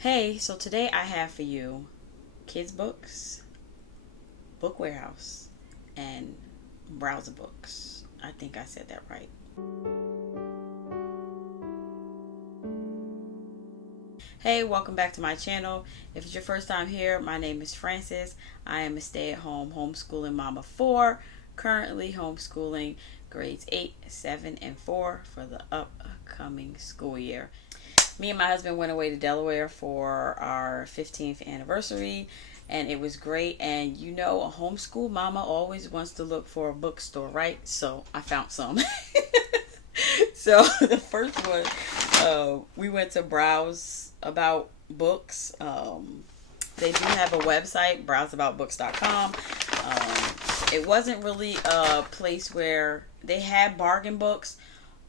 Hey, so today I have for you kids' books, book warehouse, and browser books. I think I said that right. Hey, welcome back to my channel. If it's your first time here, my name is Frances. I am a stay-at-home homeschooling mama for currently homeschooling grades 8, 7, and 4 for the upcoming school year. Me and my husband went away to Delaware for our 15th anniversary, and it was great. And you know, a homeschool mama always wants to look for a bookstore, right? So I found some. So the first one, we went to browse about books. They do have a website, browseaboutbooks.com. It wasn't really a place where they had bargain books,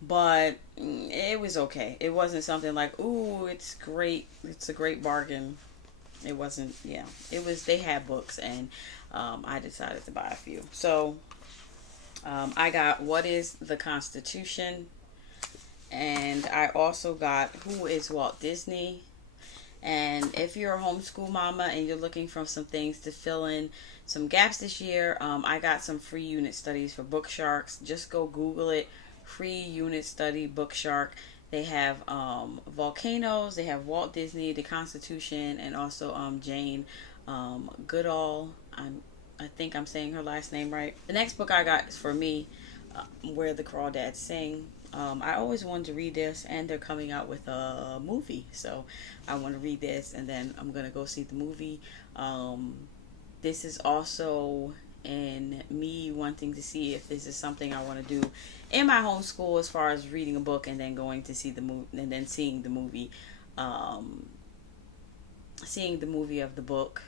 but it was okay. It wasn't something like, ooh, it's great. It's a great bargain. It wasn't, yeah. It was, they had books, and I decided to buy a few. So I got What is the Constitution? And I also got Who is Walt Disney? And if you're a homeschool mama and you're looking for some things to fill in some gaps this year, I got some free unit studies for Book Sharks. Just go Google it. Free unit study Book Shark. They have volcanoes. They have Walt Disney, the Constitution, and also Jane Goodall. I think I'm saying her last name right. The next book I got is for me, Where the Crawdads Sing. I always wanted to read this, and they're coming out with a movie, so I want to read this, and then I'm gonna go see the movie. This is also in me wanting to see if this is something I want to do in my homeschool, as far as reading a book and then going to see the movie and then seeing the movie, seeing the movie of the book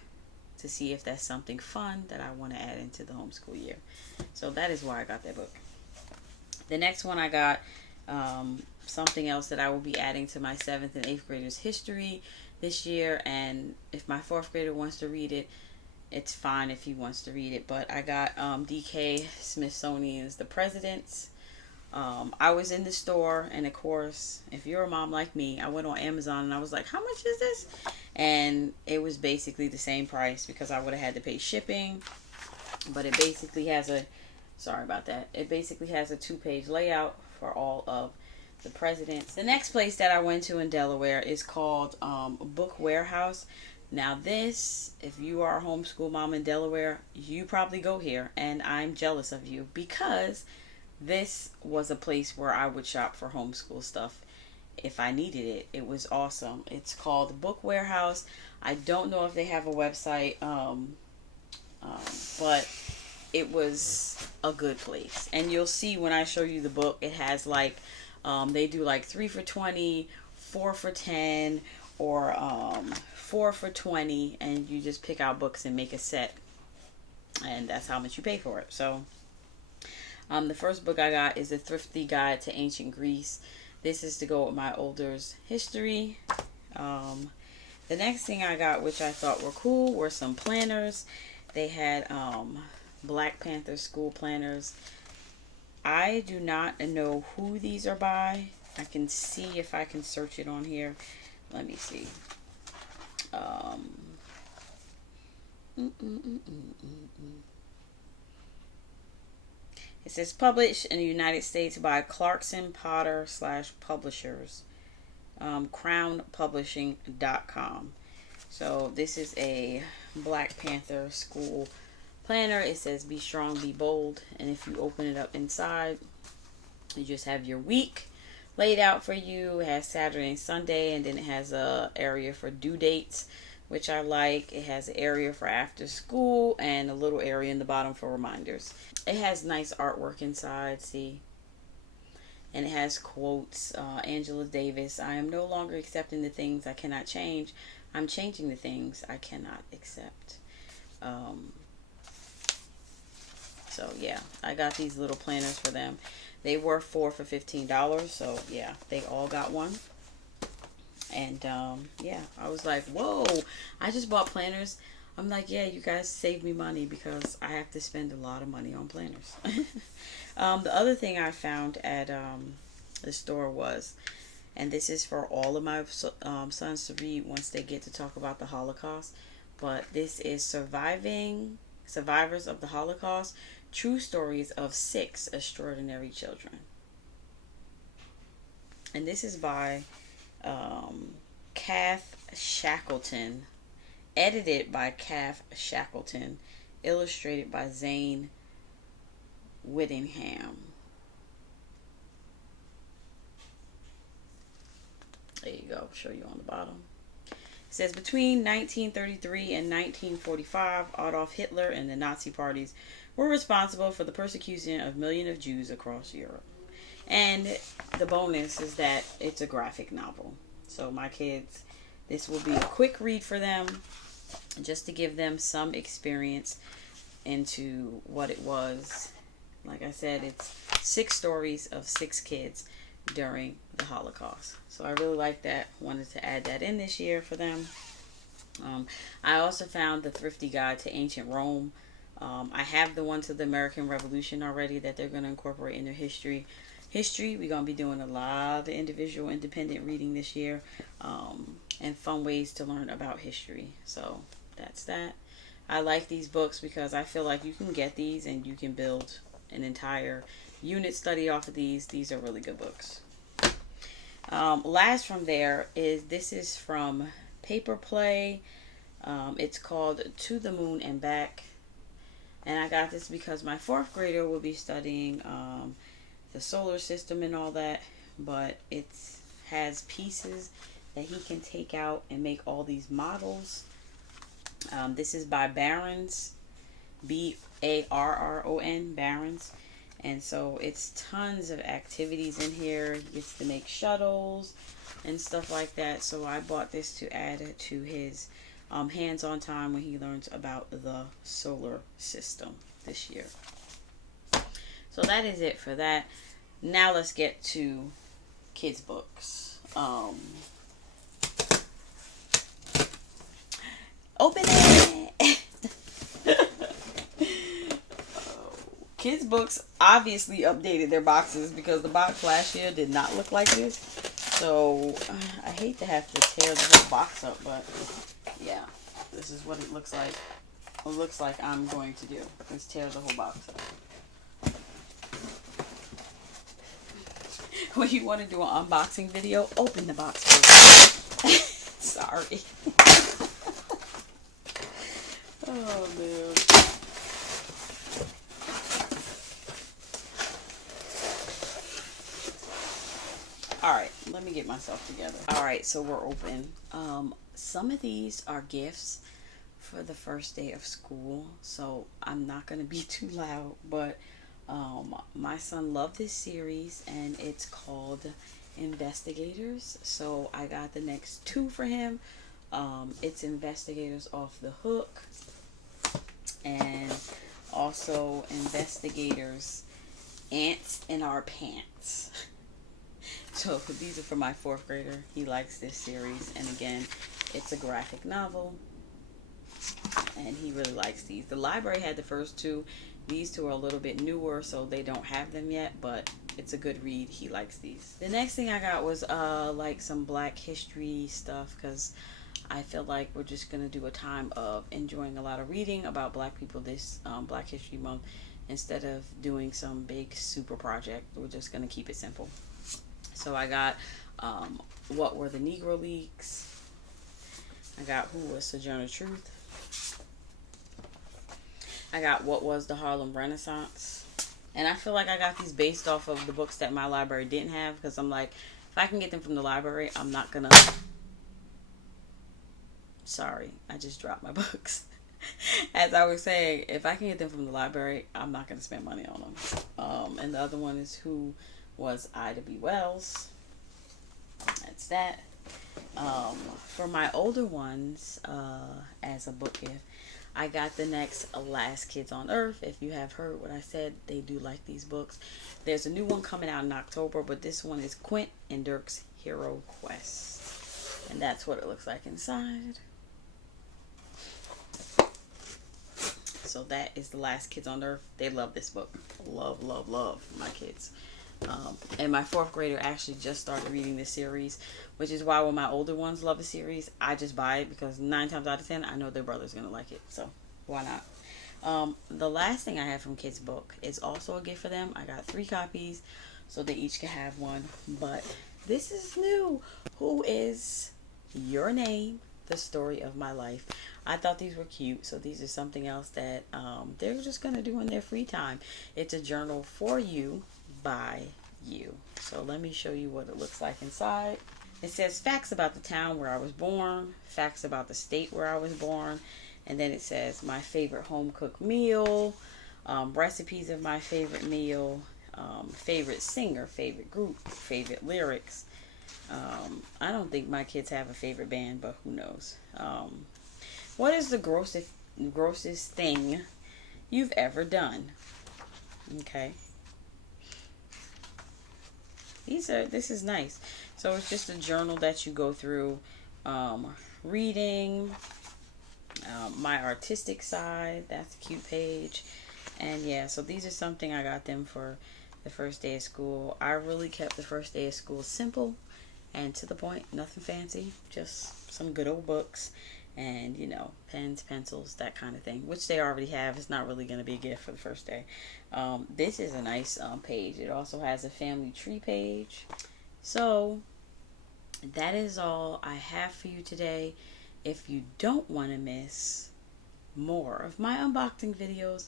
to see if that's something fun that I want to add into the homeschool year. So that is why I got that book. The next one I got, something else that I will be adding to my 7th and 8th graders history this year, and if my 4th grader wants to read it, it's fine if he wants to read it. But I got D.K. Smithsonian's The Presidents. I was in the store, and of course, if you're a mom like me, I went on Amazon and I was like, how much is this? And it was basically the same price, because I would have had to pay shipping. But it basically has a, sorry about that, it basically has a 2-page layout for all of the presidents. The next place that I went to in Delaware is called Book Warehouse. Now this, if you are a homeschool mom in Delaware, you probably go here, and I'm jealous of you, because this was a place where I would shop for homeschool stuff if I needed it. It was awesome. It's called Book Warehouse. I don't know if they have a website, but it was a good place. And you'll see when I show you the book, it has like, they do like 3 for $20, 4 for $10, or 4 for $20, and you just pick out books and make a set, and that's how much you pay for it. So the first book I got is A Thrifty Guide to Ancient Greece. This is to go with my older's history. The next thing I got, which I thought were cool, were some planners. They had Black Panther school planners. I do not know who these are by. I can see if I can search it on here. Let me see. It says published in the United States by Clarkson Potter / Publishers, crownpublishing.com. So this is a Black Panther school planner. It says be strong, be bold. And if you open it up inside, you just have your week laid out for you. It has Saturday and Sunday, and then it has a area for due dates, which I like. It has an area for after school and a little area in the bottom for reminders. It has nice artwork inside, see? And it has quotes. Angela Davis, I am no longer accepting the things I cannot change. I'm changing the things I cannot accept. So yeah, I got these little planners for them. They were 4 for $15, so yeah, they all got one. And yeah, I was like, whoa, I just bought planners. I'm like, yeah, you guys saved me money, because I have to spend a lot of money on planners. The other thing I found at the store was And this is for all of my sons to read once they get to talk about the Holocaust. But this is Survivors of the Holocaust, True Stories of 6 Extraordinary Children. And this is by Kath Shackleton, edited by Kath Shackleton, illustrated by Zane Whittingham. There you go. I'll show you on the bottom. It says, between 1933 and 1945, Adolf Hitler and the Nazi parties were responsible for the persecution of millions of Jews across Europe. And the bonus is that it's a graphic novel. So my kids, this will be a quick read for them, just to give them some experience into what it was. Like I said, it's 6 stories of 6 kids during the Holocaust. So I really like that. Wanted to add that in this year for them. I also found the Thrifty Guide to Ancient Rome. I have the one to the American Revolution already that they're going to incorporate in their history. We're going to be doing a lot of individual independent reading this year, and fun ways to learn about history. So that's that. I like these books because I feel like you can get these and you can build an entire unit study off of these. These are really good books. Last from there this is from Paper Play. It's called To the Moon and Back. And I got this because my 4th grader will be studying the solar system and all that. But it has pieces that he can take out and make all these models. This is by Barron's, Barron, Barron's. And so it's tons of activities in here. He gets to make shuttles and stuff like that. So I bought this to add to his hands-on time when he learns about the solar system this year. So that is it for that. Now let's get to kids' books. Open it! Kids' books obviously updated their boxes because the box last year did not look like this. So I hate to have to tear the whole box up, but yeah, this is what it looks like. It looks like I'm going to do is tear the whole box up. When you want to do an unboxing video, open the box first. Sorry. Oh man. Alright, let me get myself together. Alright, so we're open. Some of these are gifts for the first day of school, so I'm not going to be too loud, but my son loved this series, and it's called Investigators, so I got the next 2 for him. It's Investigators Off the Hook, and also Investigators Ants in Our Pants. So these are for my 4th grader. He likes this series, and again, it's a graphic novel, and he really likes these. The library had the first 2. These 2 are a little bit newer, so they don't have them yet, but it's a good read. He likes these. The next thing I got was like some Black history stuff, because I feel like we're just going to do a time of enjoying a lot of reading about Black people this Black History Month. Instead of doing some big super project, we're just going to keep it simple. So I got What Were the Negro Leagues? I got Who Was Sojourner Truth? I got What Was the Harlem Renaissance? And I feel like I got these based off of the books that my library didn't have, because I'm like, if I can get them from the library, I'm not gonna... Sorry, I just dropped my books. As I was saying, if I can get them from the library, I'm not gonna spend money on them. And the other one is Who Was Ida B. Wells? That's that. For my older ones, as a book gift, I got the next Last Kids on Earth. If you have heard what I said, they do like these books. There's a new one coming out in October, but this one is Quint and Dirk's Hero Quest. And that's what it looks like inside. So that is The Last Kids on Earth. They love this book. Love, love, love, my kids. And my fourth grader actually just started reading this series, which is why when my older ones love a series, I just buy it because 9 times out of 10, I know their brother's going to like it. So why not? The last thing I have from Kids Book is also a gift for them. I got 3 copies, so they each can have one. But this is new. Who is your name? The story of my life. I thought these were cute, so these are something else that they're just going to do in their free time. It's a journal for you by you. So let me show you what it looks like inside. It says facts about the town where I was born, facts about the state where I was born, and then it says my favorite home cooked meal, recipes of my favorite meal, favorite singer, favorite group, favorite lyrics. I don't think my kids have a favorite band, but who knows. What is the grossest thing you've ever done? Okay. This is nice. So it's just a journal that you go through, reading, my artistic side. That's a cute page. And yeah, so these are something I got them for the first day of school. I really kept the first day of school simple and to the point, nothing fancy, just some good old books and, you know, pens, pencils, that kind of thing, which they already have. It's not really going to be a gift for the first day. This is a nice page. It also has a family tree page. So that is all I have for you today. If you don't want to miss more of my unboxing videos,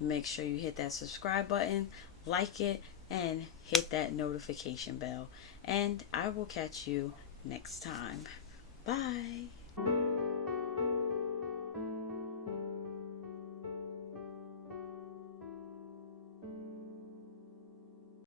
make sure you hit that subscribe button, like it, and hit that notification bell. And I will catch you next time. Bye.